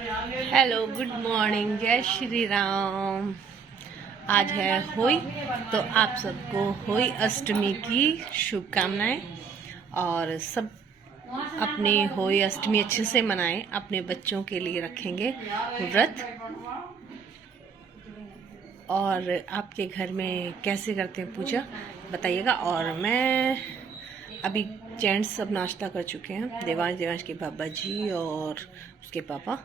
Hello, good morning, जय श्री राम। आज है होली, तो आप सबको होली अष्टमी की शुभकामनाएं। और सब अपनी होली अष्टमी अच्छे से मनाएं। अपने बच्चों के लिए रखेंगे व्रत। और आपके घर में कैसे करते हैं पूजा बताइएगा। और मैं अभी जेंट्स सब नाश्ता कर चुके हैं। देवांश के पापा जी और उसके पापा,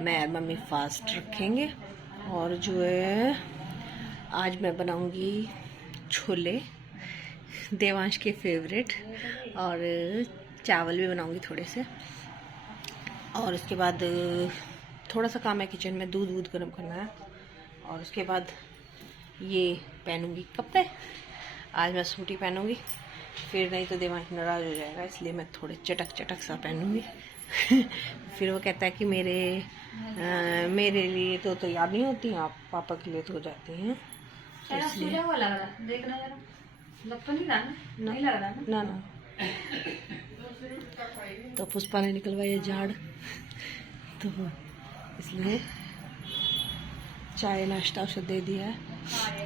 मैं और मम्मी फास्ट रखेंगे। और जो है आज मैं बनाऊंगी छोले, देवांश के फेवरेट, और चावल भी बनाऊंगी थोड़े से। और उसके बाद थोड़ा सा काम है किचन में, दूध गर्म करना है। और उसके बाद ये पहनूंगी कपड़े। आज मैं सूट ही पहनूंगी, फिर नहीं तो देवांश नाराज हो जाएगा, इसलिए मैं थोड़े चटक सा पहनूंगी। फिर वो कहता है कि मेरे लिए तो तैयार नहीं होती, आप पापा के लिए तो हो जाती हैं। इसलिए ना तो पुष्पा ने निकलवाया झाड़, तो इसलिए चाय नाश्ता उसे दे दिया है।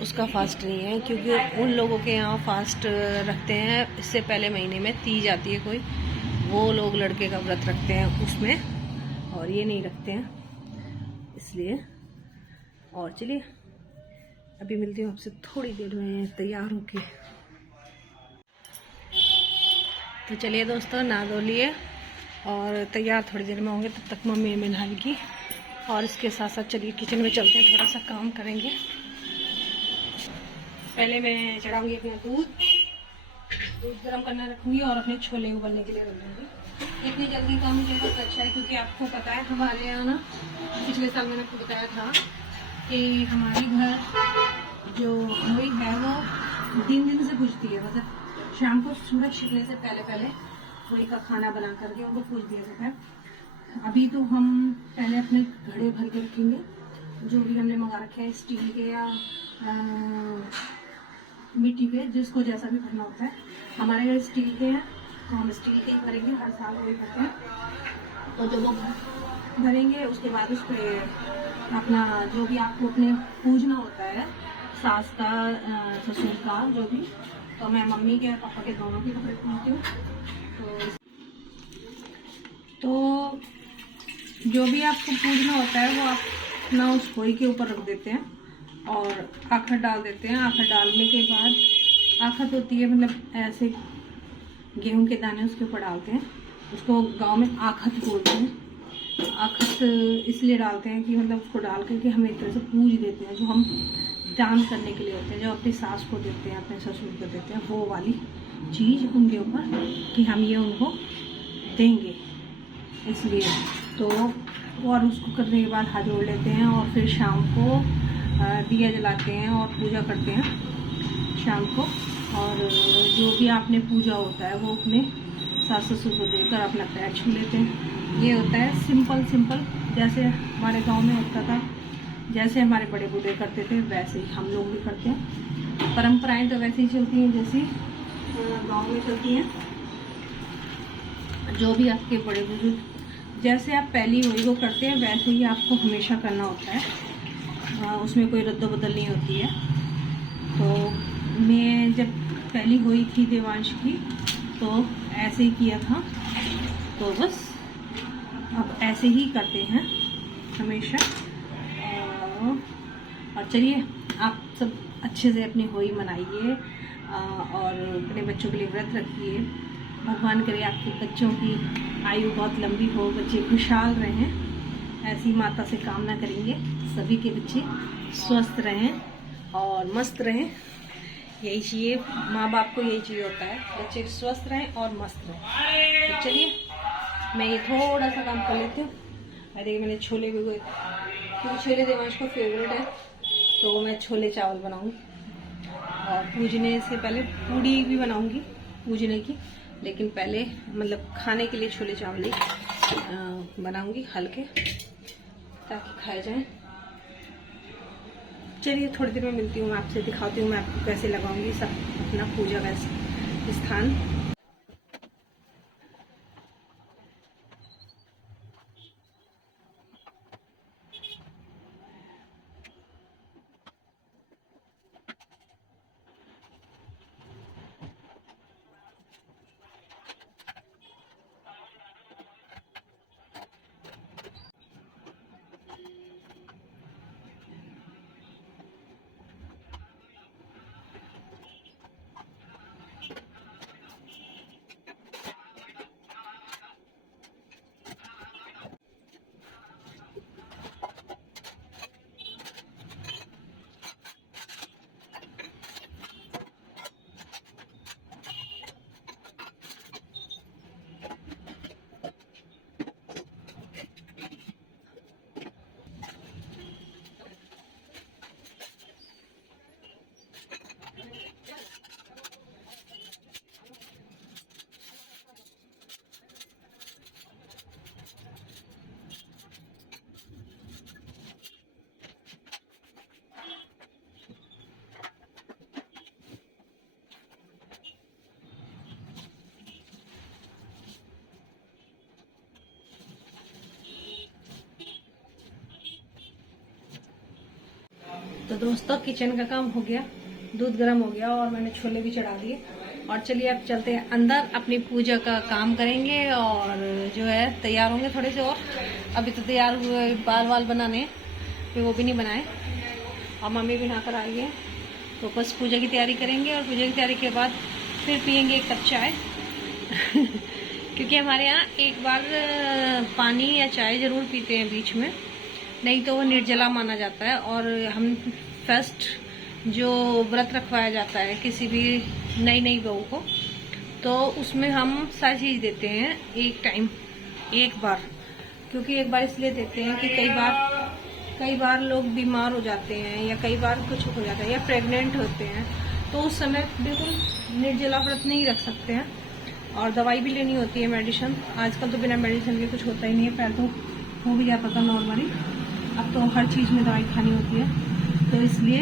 उसका फास्ट नहीं है, क्योंकि उन लोगों के यहाँ फास्ट रखते हैं। इससे पहले महीने में तीज आती है कोई, वो लोग लड़के का व्रत रखते हैं उसमें, और ये नहीं रखते हैं, इसलिए। और चलिए अभी मिलती हूँ आपसे थोड़ी देर में तैयार होके। तो चलिए दोस्तों, नहा धो लिए और तैयार थोड़ी देर में होंगे। तब तक मम्मी में नहाएगी, और इसके साथ साथ चलिए किचन में चलते हैं, थोड़ा सा काम करेंगे। पहले मैं चढ़ाऊंगी अपना दूध गर्म करना रखूंगी, और अपने छोले उबलने के लिए रख दूंगी। इतनी जल्दी काम मुझे बहुत अच्छा है, क्योंकि आपको पता है हमारे यहाँ ना, पिछले साल मैंने आपको बताया था कि हमारी घर जो होली है वो दिन से पूजती है। मतलब शाम को सूरज छिपने से पहले होली का खाना बना करके उनको पूज दिया जाता है। अभी तो हम पहले अपने घड़े भर के रखेंगे, जो भी हमने मंगा रखे हैं, स्टील के या मिट्टी के, जिसको जैसा भी भरना होता है। हमारे घर स्टील के हैं, तो हम स्टील के ही भरेंगे, हर साल वही भरते हैं। तो जब वो भरेंगे उसके बाद उस पर अपना जो भी आपको अपने पूजना होता है, सास का ससुर का जो भी, तो मैं मम्मी के और पापा के दोनों के कपड़े पूजती हूँ। तो जो भी आपको पूजना होता है वो आप अपना उस होई के ऊपर रख देते हैं, और आखत डाल देते हैं। आखत डालने के बाद, आखत होती है मतलब ऐसे गेहूं के दाने उसके ऊपर डालते हैं, उसको गांव में आखत बोलते हैं। आखत इसलिए डालते हैं कि मतलब उसको डाल करके हम एक तरह से पूज देते हैं, जो हम दान करने के लिए होते हैं, जो अपनी सास को देते हैं, अपने ससुर को देते हैं, वो वाली चीज़ उनके ऊपर, कि हम ये उनको देंगे, इसलिए। तो और उसको करने के बाद हाथ जोड़ लेते हैं, और फिर शाम को दिया जलाते हैं और पूजा करते हैं शाम को। और जो भी आपने पूजा होता है वो अपने सास ससुर को देकर अपना पैर छू लेते हैं। ये होता है सिंपल, जैसे हमारे गांव में होता था, जैसे हमारे बड़े बूढ़े करते थे, वैसे ही हम लोग भी करते हैं। परंपराएं तो वैसे ही चलती हैं जैसी गाँव में चलती हैं। जो भी आपके बड़े बुजुर्ग, जैसे आप पहली होली को करते हैं, वैसे ही आपको हमेशा करना होता है। उसमें कोई रद्द बदल नहीं होती है। तो मैं जब पहली हुई थी देवांश की, तो ऐसे ही किया था, तो बस अब ऐसे ही करते हैं हमेशा। और चलिए आप सब अच्छे से अपनी होली मनाइए, और अपने बच्चों के लिए व्रत रखिए। भगवान करे आपके बच्चों की आयु बहुत लंबी हो, बच्चे खुशहाल रहें, ऐसी माता से कामना करेंगे। सभी के बच्चे स्वस्थ रहें और मस्त रहें, यही चाहिए, माँ बाप को यही चाहिए होता है, बच्चे स्वस्थ रहें और मस्त रहें। तो चलिए मैं ये थोड़ा सा काम कर लेती हूँ। देखिए मैंने छोले भिगोए, क्योंकि छोले देवांश का फेवरेट है, तो मैं छोले चावल बनाऊँगी। और पूजने से पहले पूड़ी भी बनाऊँगी पूजने की, लेकिन पहले मतलब खाने के लिए छोले चावल ही बनाऊँगी हल्के, ताकि खाए जाएं। चलिए थोड़ी देर में मिलती हूँ, मैं आपसे दिखाती हूँ मैं आपको कैसे लगाऊंगी सब अपना पूजा का स्थान। तो दोस्तों किचन का काम हो गया, दूध गर्म हो गया और मैंने छोले भी चढ़ा दिए। और चलिए अब चलते हैं अंदर, अपनी पूजा का काम करेंगे और जो है तैयार होंगे थोड़े से। और अभी तो तैयार हुए, बाल वाल बनाने फिर वो भी नहीं बनाए और मम्मी भी नहा कर आई है। तो बस पूजा की तैयारी करेंगे और पूजा की तैयारी के बाद फिर पियेंगे एक कप चाय क्योंकि हमारे यहाँ एक बार पानी या चाय ज़रूर पीते हैं बीच में, नहीं तो वो निर्जला माना जाता है। और हम फर्स्ट जो व्रत रखवाया जाता है किसी भी नई बहू को, तो उसमें हम सारी चीज़ देते हैं एक टाइम, एक बार। क्योंकि एक बार इसलिए देते हैं कि कई बार लोग बीमार हो जाते हैं या कई बार कुछ हो जाता है या प्रेग्नेंट होते हैं, तो उस समय बिल्कुल निर्जला व्रत नहीं रख सकते हैं। और दवाई भी लेनी होती है, मेडिसिन। आजकल तो बिना मेडिसिन के कुछ होता ही नहीं है, पहले तो हो भी जाता था नॉर्मली, अब तो हर चीज़ में दवाई खानी होती है। तो इसलिए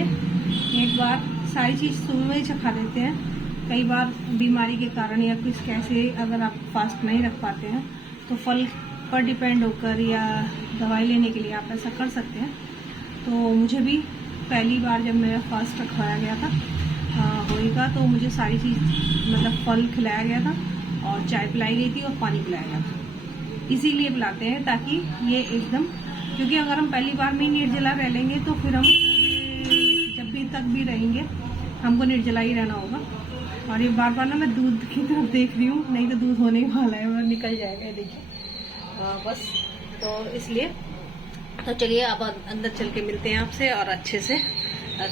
एक बार सारी चीज़ सुबह में ही चखा देते हैं। कई बार बीमारी के कारण या कुछ कैसे अगर आप फास्ट नहीं रख पाते हैं तो फल पर डिपेंड होकर या दवाई लेने के लिए आप ऐसा कर सकते हैं। तो मुझे भी पहली बार जब मेरा फास्ट रखवाया गया था होएगा, तो मुझे सारी चीज़ मतलब फल खिलाया गया था और चाय पिलाई गई थी और पानी पिलाया गया था। इसीलिए पिलाते हैं ताकि ये एकदम, क्योंकि अगर हम पहली बार में ही निर्जला रह लेंगे तो फिर हम जब भी तक भी रहेंगे हमको निर्जला ही रहना होगा। और ये बार बार ना मैं दूध की तरफ देख रही हूँ, नहीं तो दूध होने वाला है और निकल जाएगा, ये देखिए। बस तो इसलिए तो चलिए अब अंदर चल के मिलते हैं आपसे और अच्छे से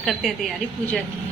करते हैं तैयारी पूजा की।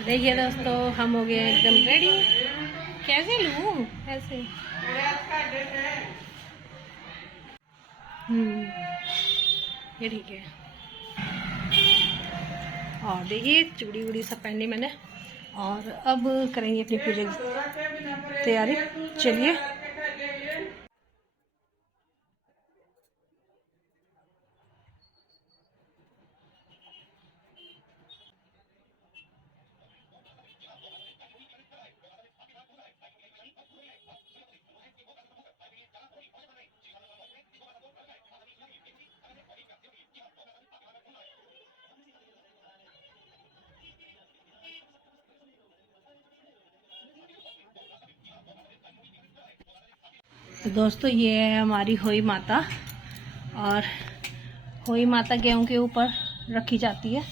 देखिए दोस्तों, हम हो गए एकदम रेडी। कैसे लूं ऐसे? ये ठीक है। और देखिए चूड़ी वूड़ी सब पहनी मैंने और अब करेंगे अपनी पूजा की तैयारी। चलिए तो दोस्तों, ये है हमारी होई माता और होई माता गेहूं के ऊपर रखी जाती है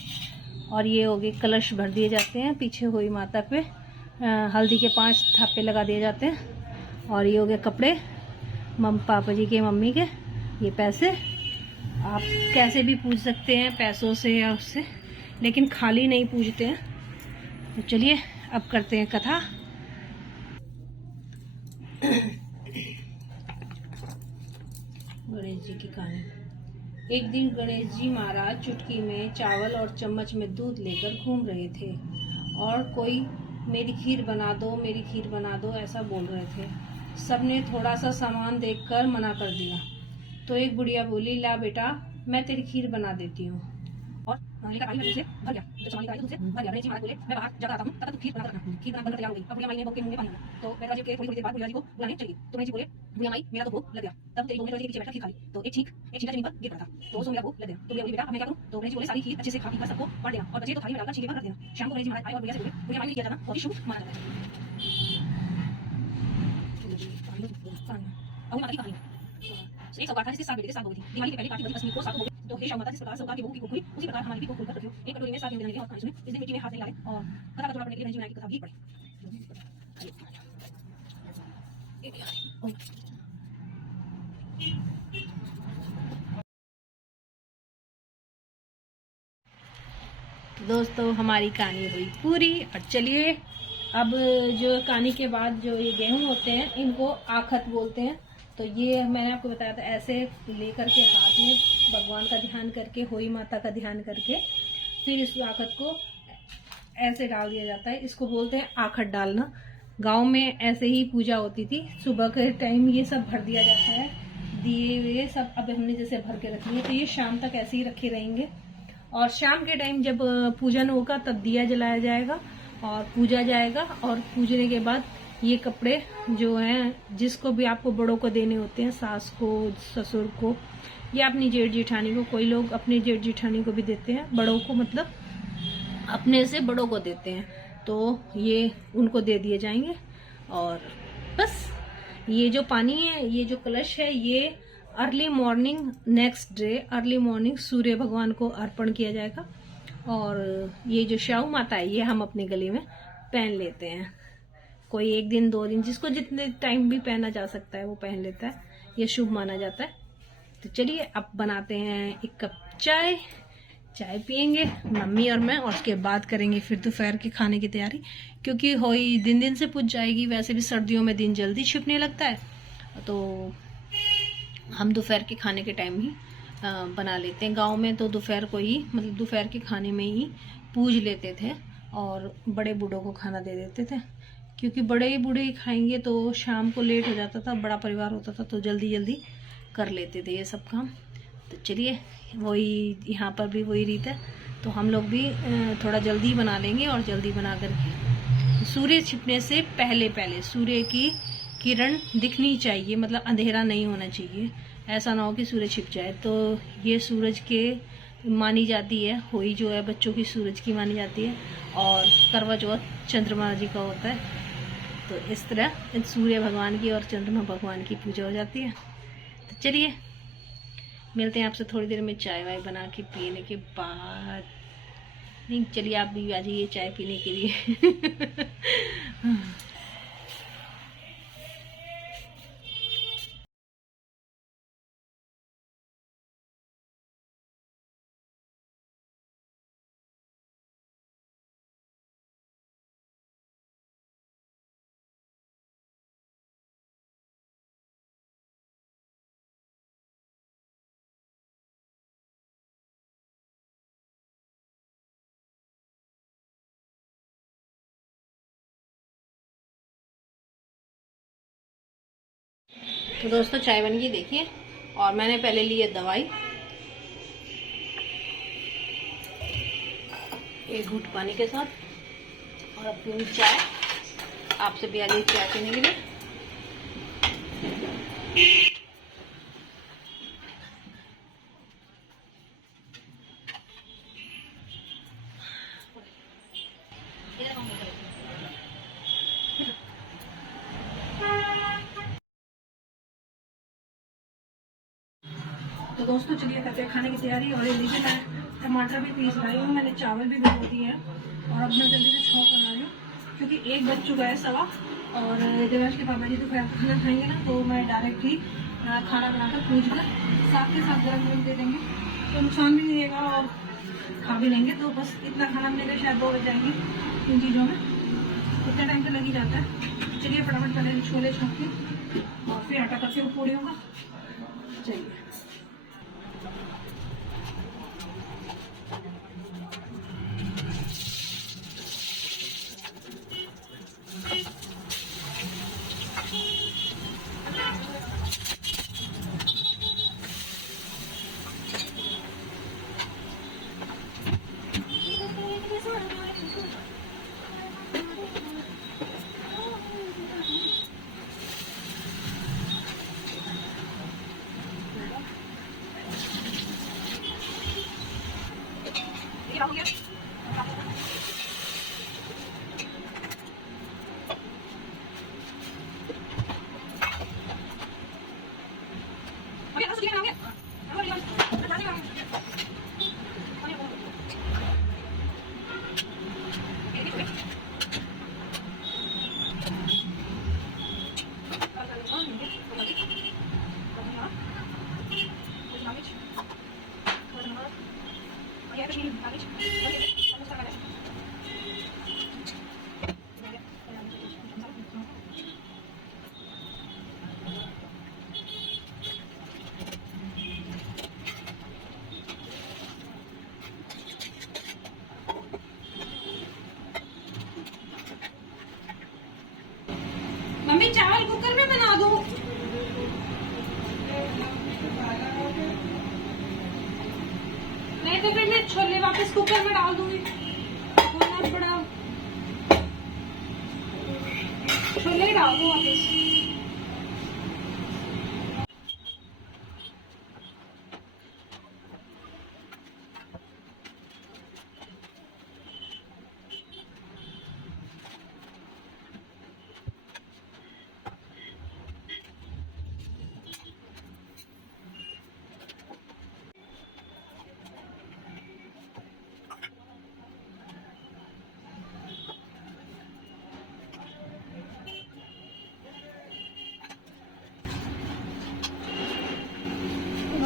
और ये हो गए कलश भर दिए जाते हैं। पीछे होई माता पे हल्दी के 5 थापे लगा दिए जाते हैं। और ये हो गए कपड़े पापा जी के, मम्मी के। ये पैसे आप कैसे भी पूज सकते हैं, पैसों से या उससे, लेकिन खाली नहीं पूजते हैं। तो चलिए अब करते हैं कथा। गणेश जी की कहानी। एक दिन गणेश जी महाराज चुटकी में चावल और चम्मच में दूध लेकर घूम रहे थे और कोई मेरी खीर बना दो, मेरी खीर बना दो ऐसा बोल रहे थे। सबने थोड़ा सा सामान देखकर मना कर दिया। तो एक बुढ़िया बोली, ला बेटा मैं तेरी खीर बना देती हूँ। और लेकर आई, मैं दूध से भर गया। जब सामान लेकर आई तो दूध से भर गया। गणेश जी महाराज बोले, मैं बाहर जाकर आता हूँ, तब तक तू खीर बनाकर रखना। खीर बनाकर तैयार हो गई। अब बुढ़िया माई ने बहू के मुंह में पानी डाला। तो बैठा जी के थोड़ी देर बाद बुढ़िया जी को बुलाने चली। तो गणेश जी बोले, बुढ़िया माई मेरा तो भोग लग गया। तब तेरी बहू ने के पीछे बैठकर खीर खा ली। तो एक छींटा जमीन पर गिर पड़ा था, तो उसमें मेरा भोग लग गया। तो बुढ़िया बोली, बेटा अब मैं क्या करूँ? तो गणेश जी बोले, सारी खीर अच्छे से खा पी कर सबको बांट देना और बचे तो थाली में डालकर छींटे पर रख देना। शाम को गणेश जी महाराज आए और बुढ़िया से बोले, बुढ़िया माई ने किया जाना बहुत ही शुभ माना जाता है। अब माता की कहानी। एक साहूकार था जिसके 7 बेटे थे, 7 बहू थी। दिवाली के पहले काफी बड़ी पत्नी को 7 बहू तो हे शाहू माता, जिस प्रकार साहूकार की बहू की खुली उसी प्रकार हमारी भी खुल कर रखियो। एक कटोरी में 7 गेहूं देने और कहानी सुने। इस दिन मिट्टी में हाथ नहीं डाले और कथा का जोड़ा पढ़ने के लिए गणेश जी महाराज की कथा भी पढ़े। दोस्तों, हमारी कहानी हुई पूरी। और चलिए अब जो कहानी के बाद जो ये गेहूं होते हैं इनको आखत बोलते हैं। तो ये मैंने आपको बताया था, ऐसे लेकर के हाथ में भगवान का ध्यान करके, होई माता का ध्यान करके, फिर इस आखत को ऐसे डाल दिया जाता है। इसको बोलते हैं आखत डालना। गांव में ऐसे ही पूजा होती थी। सुबह के टाइम ये सब भर दिया जाता है, दिए हुए सब अब हमने जैसे भर के रखी है, तो ये शाम तक ऐसे ही रखे रहेंगे। और शाम के टाइम जब पूजन होगा तब दिया जलाया जाएगा और पूजा जाएगा। और पूजने के बाद ये कपड़े जो हैं, जिसको भी आपको बड़ों को देने होते हैं, सास को, ससुर को या अपनी जेठ जेठानी को, कोई लोग अपनी जेठ जेठानी को भी देते हैं, बड़ों को मतलब अपने से बड़ों को देते हैं, तो ये उनको दे दिए जाएंगे। और बस ये जो पानी है, ये जो कलश है, ये early morning next day early morning सूर्य भगवान को अर्पण किया जाएगा। और ये जो श्याऊ माता है, ये हम अपने गले में पहन लेते हैं। कोई 1 दिन 2 दिन, जिसको जितने टाइम भी पहना जा सकता है वो पहन लेता है, ये शुभ माना जाता है। तो चलिए अब बनाते हैं 1 कप चाय पियेंगे मम्मी और मैं, और उसके बाद करेंगे फिर दोपहर के खाने की तैयारी, क्योंकि होई दिन दिन से पूज जाएगी। वैसे भी सर्दियों में दिन जल्दी छिपने लगता है, तो हम दोपहर के खाने के टाइम ही बना लेते हैं। गांव में तो दोपहर को ही, मतलब दोपहर के खाने में ही पूज लेते थे और बड़े बूढ़ों को खाना दे देते थे, क्योंकि बड़े ही बूढ़े ही खाएंगे तो शाम को लेट हो जाता था, बड़ा परिवार होता था तो जल्दी जल्दी कर लेते थे ये सब काम। तो चलिए, वही यहाँ पर भी वही रीत है, तो हम लोग भी थोड़ा जल्दी बना लेंगे। और जल्दी बना करके सूर्य छिपने से पहले पहले सूर्य की किरण दिखनी चाहिए, मतलब अंधेरा नहीं होना चाहिए। ऐसा ना हो कि सूरज छिप जाए। तो ये सूरज के मानी जाती है, होई जो है बच्चों की सूरज की मानी जाती है, और करवा चौथ चंद्रमा जी का होता है। तो इस तरह सूर्य भगवान की और चंद्रमा भगवान की पूजा हो जाती है। तो चलिए मिलते हैं आपसे थोड़ी देर में चाय वाय बना के पीने के बाद। नहीं, चलिए आप भी आ जाइए चाय पीने के लिए। तो दोस्तों चाय बन गई देखिए, और मैंने पहले ली है दवाई, 1 घूंट पानी के साथ, और अपनी चाय। आपसे भी आ गई चाय पीने के लिए। तो दोस्तों चलिए करते हैं खाने की तैयारी। और ये लीजिए, मैं टमाटर भी पीस लाई हूँ, मैंने चावल भी भिगो दिए हैं, और अब मैं जल्दी से छौंक बना रही हूँ, क्योंकि 1 बज चुका है, 1:15। और देवांश के पापा जी दोपहर का खाना खाएंगे ना, तो मैं डायरेक्ट ही खाना बनाकर पूछ कर साथ के साथ गर्म गर्म दे देंगे, तो नुकसान भी नहीं देगा और खा भी लेंगे। तो बस इतना खाना मिलेगा, शायद 2 बज जाएंगे इन चीज़ों में, इतना टाइम तो लग ही जाता है। चलिए फटाफट पहले छोले छौंक के और फिर आटा करके वो पूड़ियों का। चलिए मम्मी चावल कुकर में बना दूं? नहीं तो फिर मैं छोले वापस कुकर में डाल दूंगी। कुकर बड़ा छोले ही डाल दूं वापस।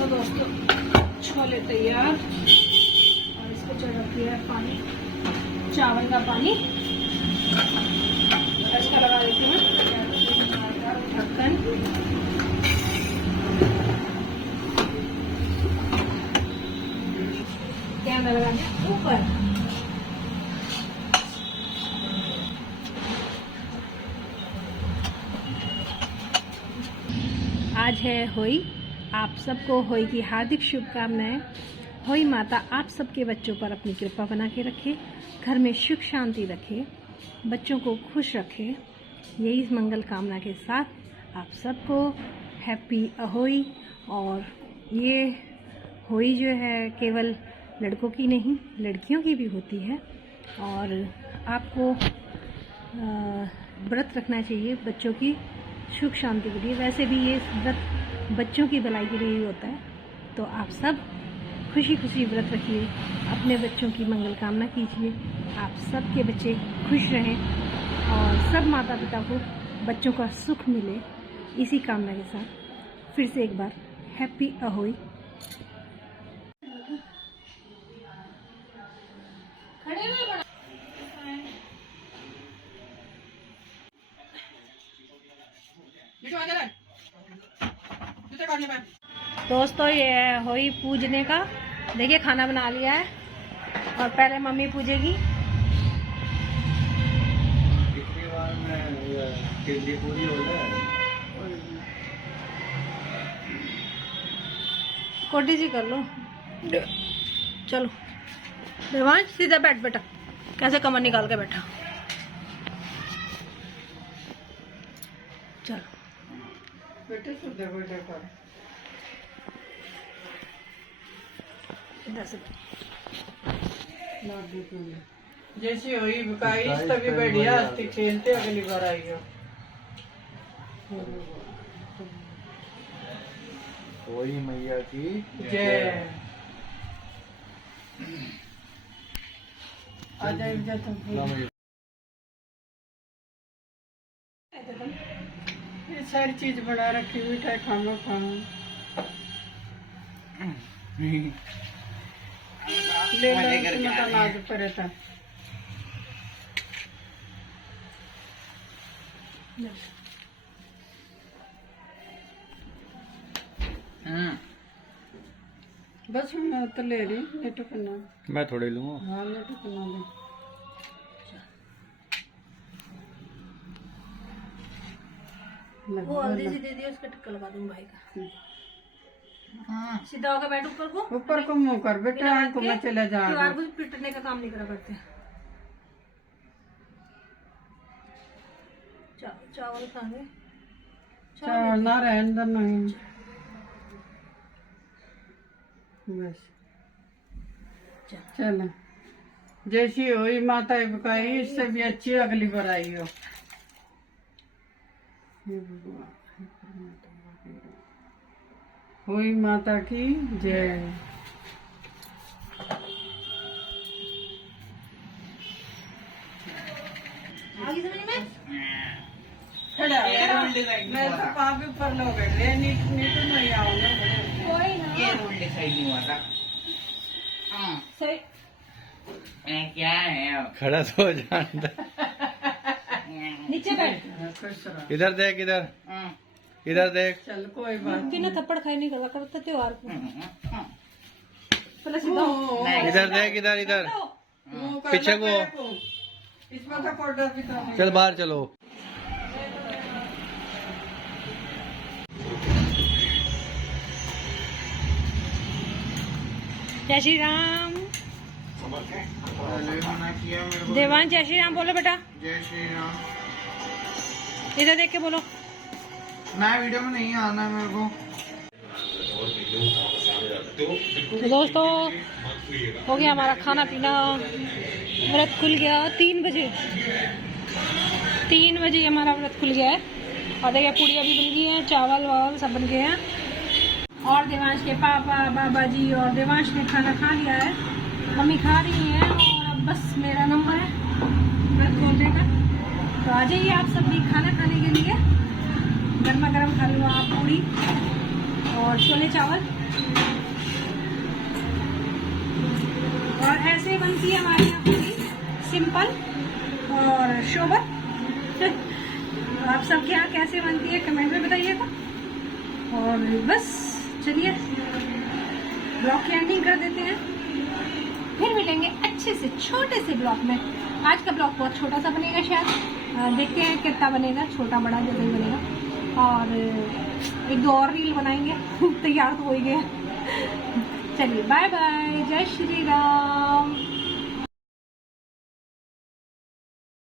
दोस्तों छोले तैयार और इसको चढ़ा दिया है पानी, चावल का पानी। इसका लगा देते हैं ढक्कन। क्या लगा ऊपर। आज है होली। आप सबको होली की हार्दिक शुभकामनाएं। होली माता आप सबके बच्चों पर अपनी कृपा बना के रखे, घर में सुख शांति रखे, बच्चों को खुश रखे। यही मंगल कामना के साथ आप सबको हैप्पी होली। और ये होली जो है केवल लड़कों की नहीं, लड़कियों की भी होती है। और आपको व्रत रखना चाहिए बच्चों की सुख शांति के लिए। वैसे भी ये व्रत बच्चों की भलाई के लिए ही होता है। तो आप सब खुशी खुशी व्रत रखिए, अपने बच्चों की मंगल कामना कीजिए, आप सबके बच्चे खुश रहें और सब माता पिता को बच्चों का सुख मिले। इसी कामना के साथ फिर से एक बार हैप्पी होली। दोस्तों ये है होली पूजने का। देखिए खाना बना लिया है और पहले मम्मी पूजेगी। कोटी जी कर लो। चलो देवांश सीधा बैठ बेटा, कैसे कमर निकाल के बैठा। चलो बेटे सीधे बैठे कर। जैसी हुई बुकाई तभी बढ़िया हस्ती खेलते अगली बार आई हो। होली मैया की जय। आ जाए तुम। ये सारी चीज बना रखी, मिठाई खाना खाना ले लो तो नाज परे था। बस मैं तो ले रही नेटो करना। मैं थोड़े लूंगा। हाँ नेटो करना दे। वो हल्दी सी दे दिया, उसका टिक्का लगा दूं भाई का। सीधा होकर बैठ ऊपर को, ऊपर को मुंह कर बेटा, आंख में चला जा। पिटने का काम नहीं करा करते। चावल खाएंगे, चावल ना रहे अंदर नहीं। बस चलो, जैसी हुई माता बुकाई इससे भी अच्छी अगली बार आई हो। हुई माता की जय। मैं तो पाप भी ऊपर लोग बैठे नीट नीट नहीं आऊंगा। कोई ना ये उल्टे साइड नहीं हुआ था। सही। क्या है खड़ा तो हो जानता। नीचे बैठ। खुश रहो। इधर देख, इधर इधर देख। चल कोई बात कि ना थप्पड़ खाई नहीं करवा करते त्योहार को। नहीं। पहले सीधा हो। इधर देख, इधर इधर पीछे को। इसमें तो पाउडर भी तो नहीं। चल बाहर चलो। जय श्री राम। पहले मना किया मेरे को। देवांश जय श्री राम बोलो बेटा, जय श्री राम। इधर देख के बोलो। मैं वीडियो में नहीं आना मेरे को। तो दोस्तों हो गया हमारा खाना पीना, व्रत खुल गया 3 बजे। 3 बजे हमारा व्रत खुल गया है। और देखिए पूड़ियाँ भी बन गई हैं, चावल वावल सब बन गए हैं। और देवांश के पापा बाबा जी और देवांश ने खाना खा लिया है, मम्मी खा रही हैं और अब बस मेरा नंबर है व्रत खोलने का। तो आ जाइए आप सब भी खाना खाने के लिए। गर्मा गर्म हलवा पूड़ी और छोले चावल। और ऐसे बनती है हमारे यहाँ पूरी, सिंपल और शोभत। तो आप सबके यहाँ कैसे बनती है कमेंट में बताइएगा। और बस चलिए ब्लॉग की एंडिंग कर देते हैं, फिर मिलेंगे अच्छे से छोटे से ब्लॉग में। आज का ब्लॉग बहुत छोटा सा बनेगा शायद, देखते हैं कितना बनेगा, छोटा बड़ा जो नहीं बनेगा। और 1-2 और रील बनाएंगे तैयार तो हो ही गए। चलिए बाय बाय, जय श्री राम।